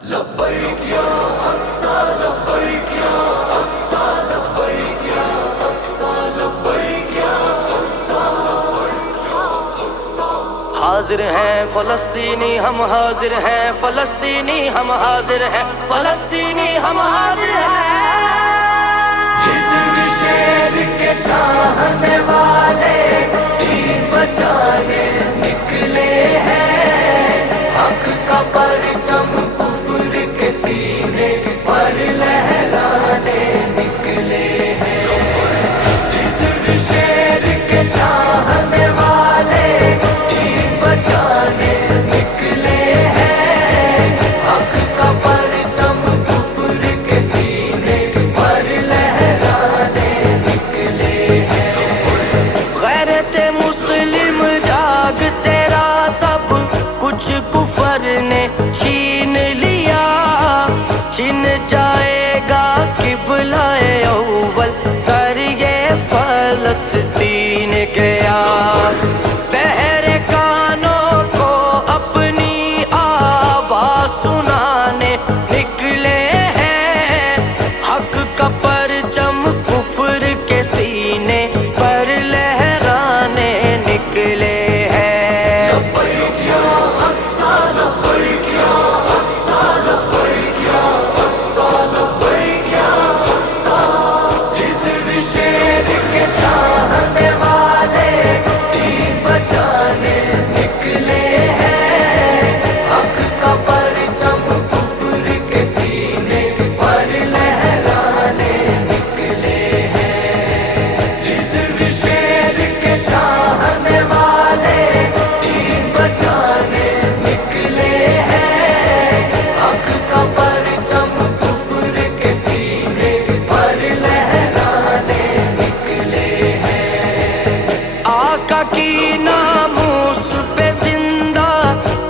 لبیک یا اقصی لبیک یا اقصی لبیک یا اقصی لبیک یا اقصی حاضر ہیں فلسطینی ہم حاضر ہیں فلسطینی ہم حاضر ہیں فلسطینی ہم حاضر ہیں حزب شیر کے چاہنے والے دین بچانے نکلے ہیں حق کا پرچم کفر کے سینے پر لہرانے نکلے ہیں حزب شیر کے چاہنے والے دین بچانے نکلے ہیں حق کا پرچم کفر کے سینے پر لہرانے نکلے ہیں غیرت مسلم جاگ تیرا سب کچھ کفر نے چھین لیا چھن جائے گا قبلہ اول کر یہ فلسطین گیا بہرے کانوں کو اپنی آواز سنانے نکلے ہیں حق کا پرچم کفر کے سینے پر لہرانے نکلے ہیں لبیک یا اقصی لبیک یا اقصی لبیک یا اقصی لبیک یا اقصی حزب شیر کے چاہنے والے دین بچانے نکلے ہیں حق کا پرچم کفر کے سینے پر لہرانے نکلے ہیں حزب شیر کے چاہنے والے دین بچانے نکلے ہیں حق کا پرچم کفر کے سینے پر لہرانے نکلے ہیں آقا کی ناموس پہ زندہ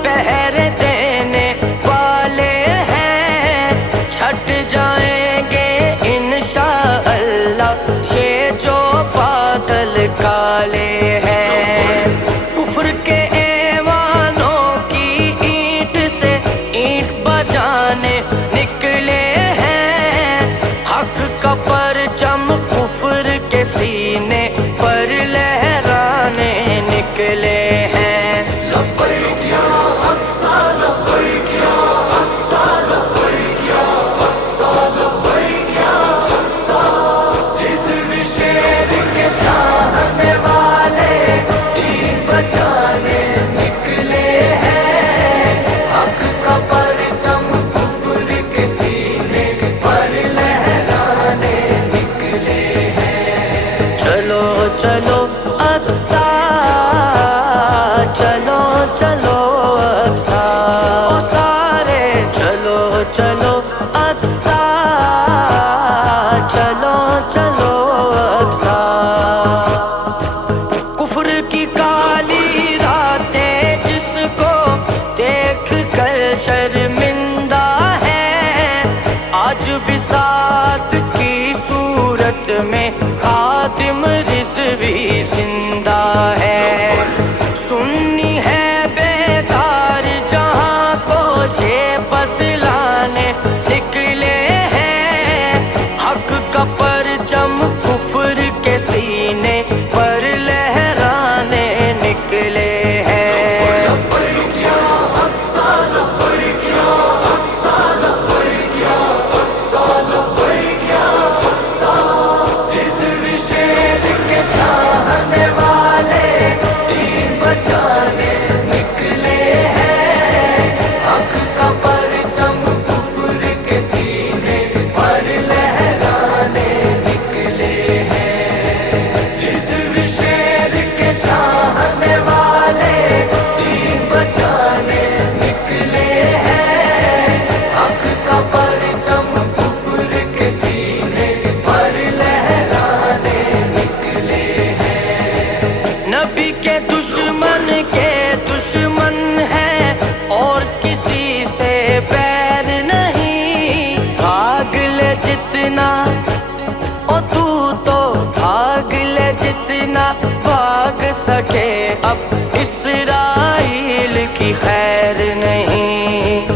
پہرے دینے والے ہیں چھٹ جائیں گے انشاءاللہ یہ جو بادل کالے ہیں کفر کے ایوانوں کی اینٹ سے اینٹ بجانے نکلے ہیں حق کا پرچم کفر کے سینے پر لہرانے نکلے ہیں لبیک یا اقصی لبیک یا اقصی لبیک یا اقصی لبیک یا اقصی حزب شیر کے چاہنے والے دین بچانے نکلے ہیں حق کا پرچم کفر کے سینے پر لہرانے نکلے ہیں چلو چلو اقصی چلو چلو اقصی او سارے چلو چلو اقصی چلو چلو اقصی کفر کی کالی راتیں جس کو دیکھ کر شرمندہ ہے آج بھی ساتھ کی صورت میں خاتم رضوی زندہ ہے سنی ہے بیدار جہاں کو یہ بتلانے نکلے ہیں حق کا پرچم کفر کے سینے پر لہرانے نکلے ہیں لبیک یا اقصی لبیک یا اقصی لبیک یا اقصی لبیک یا اقصی حزب شیر کے چاہنے والے دین بچانے نکلے ہیں حق کا پرچم کفر کے سینے پر لہرانے نکلے ہیں حزب شیر کے چاہنے والے دین بچانے نکلے ہیں حق کا پرچم کفر کے سینے پر لہرانے نکلے ہیں نبی کے دشمن ہے اور کسی سے بیر نہیں بھاگ لے جتنا او تو بھاگ لے جتنا بھاگ سکے اب اسرائیل کی خیر نہیں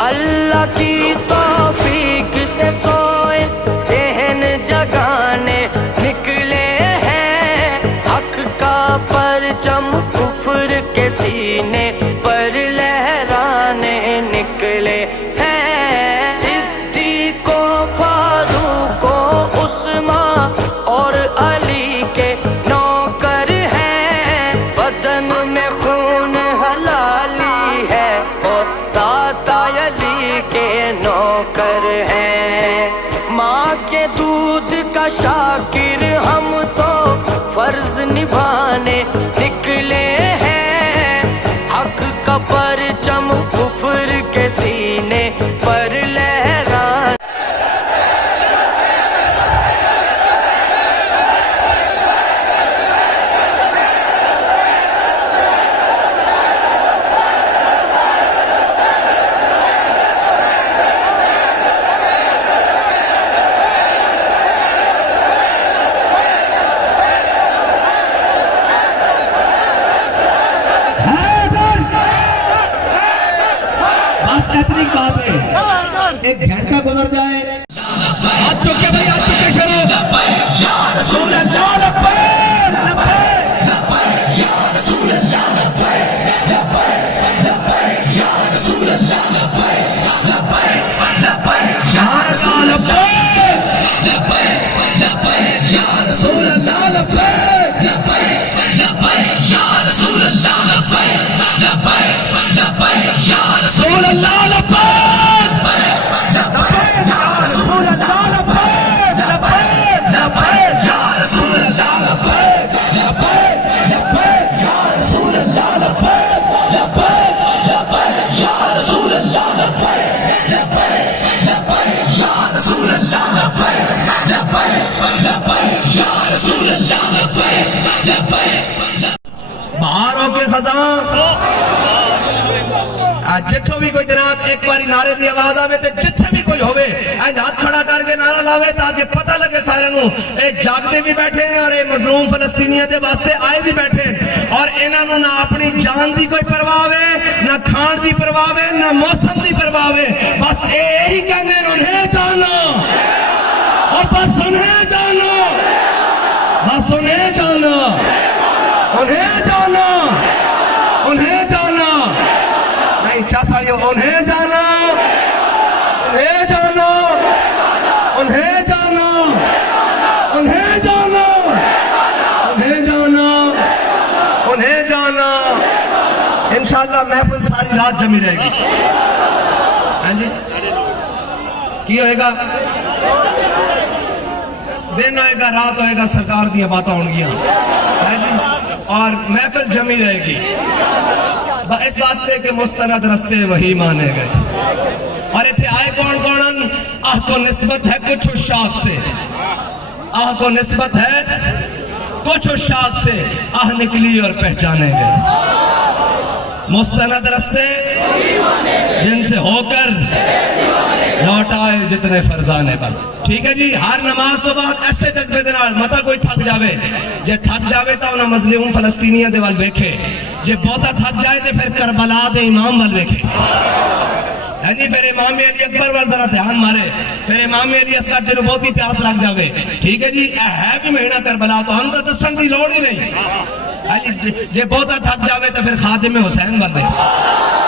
اللہ اللہ کی توفیق سے سوئے ذہن جگانے نکلے ہیں، حق کا پرچم کفر کے سینے پر لہرانے نکلے ہیں، صدیق و فاروق و عثمان اور علی کے نوکر ہیں، بدن میں خون حلالی ہے اور داتا علی کے نوکر ہیں، ماں کے دودھ کا شاکر ہم تو فرض نبھانے نکلے ہیں، حق کا پرچم کفر کے سینے پر لہرانے اتنی بات ہے، ایک گھنٹہ گزر جائے آج چکے بھائی، آج چکے شروع یا رسول اللہ لبیک لبیک لبیک یا رسول اللہ لبیک لبیک لبیک یا رسول اللہ لبیک لبیک لبیک یا رسول لبیک لبیک لبیک یا رسول اللہ لبیک لبیک لبیک یا رسول اللہ لبیک لبیک لبیک یا رسول اللہ بہاروں کے خزاں جتھوں بھی کوئی جناب ایک باری نعرے دی آواز آوے تے جتھے بھی کوئی ہوئے ہاتھ کھڑا کر کے نعرہ لاوے تاکہ پتہ لگے سارے نوں اے جاگتے بھی بیٹھے ہیں اور اے مظلوم فلسطینیاں دے واسطے آئے بھی بیٹھے ہیں، اور انہاں نوں نہ اپنی جان دی کوئی پرواہ ہے، نہ کھان دی پرواہ ہے، نہ موسم دی پرواہ ہے، بس یہی کہندے نے انہیں جانو اور بس انہیں جانو، بس انہیں جانو، انہیں جانو، انہیں جانو، نہیں چاسائیو انہیں جانو، انہیں جانو، انہیں جانو، انہیں جانو، انہیں جانو، انہیں جانو، انشاءاللہ محفل ساری رات جمی رہے گی، ہاں جی کی ہوئے گا دن ہوئے گا رات ہوئے گا سرکار دیا باتیں ہونگیاں، ہاں جی اور محفل جمی رہے گی اس واسطے کہ مستند رستے وہی مانے گئے، اور ایتھے آئے کون کونن آہ کو نسبت ہے کچھ اس شاخ سے، آہ کو نسبت ہے کچھ اس شاخ سے، آہ نکلی اور پہچانے گئے، مستند رستے جن سے ہو کر لوٹ آئے جتنے فرزانے پر، ٹھیک ہے جی۔ ہر نماز تو بعد ایسے جذبے دنال مطا کوئی تھک جاوے، جے تھک جاوے تا انہا مظلوم فلسطینیاں دے وال بیکھے، جے بہتا تھک جائے تے پھر کربلا دے امام وال بیکھے، یعنی پھر امام علی اکبر وال ذرا دھیان مارے، پھر امام علی اصغر جنہوں بہت ہی پیاس لگ جاوے، ٹھیک ہے جی اے ہے بھی مہینہ کربلا تو ہم تو دسن دی لوڑ ہی نہیں، جے بہتا تھک جاوے تو پھر خادم حسین وال بیکھے۔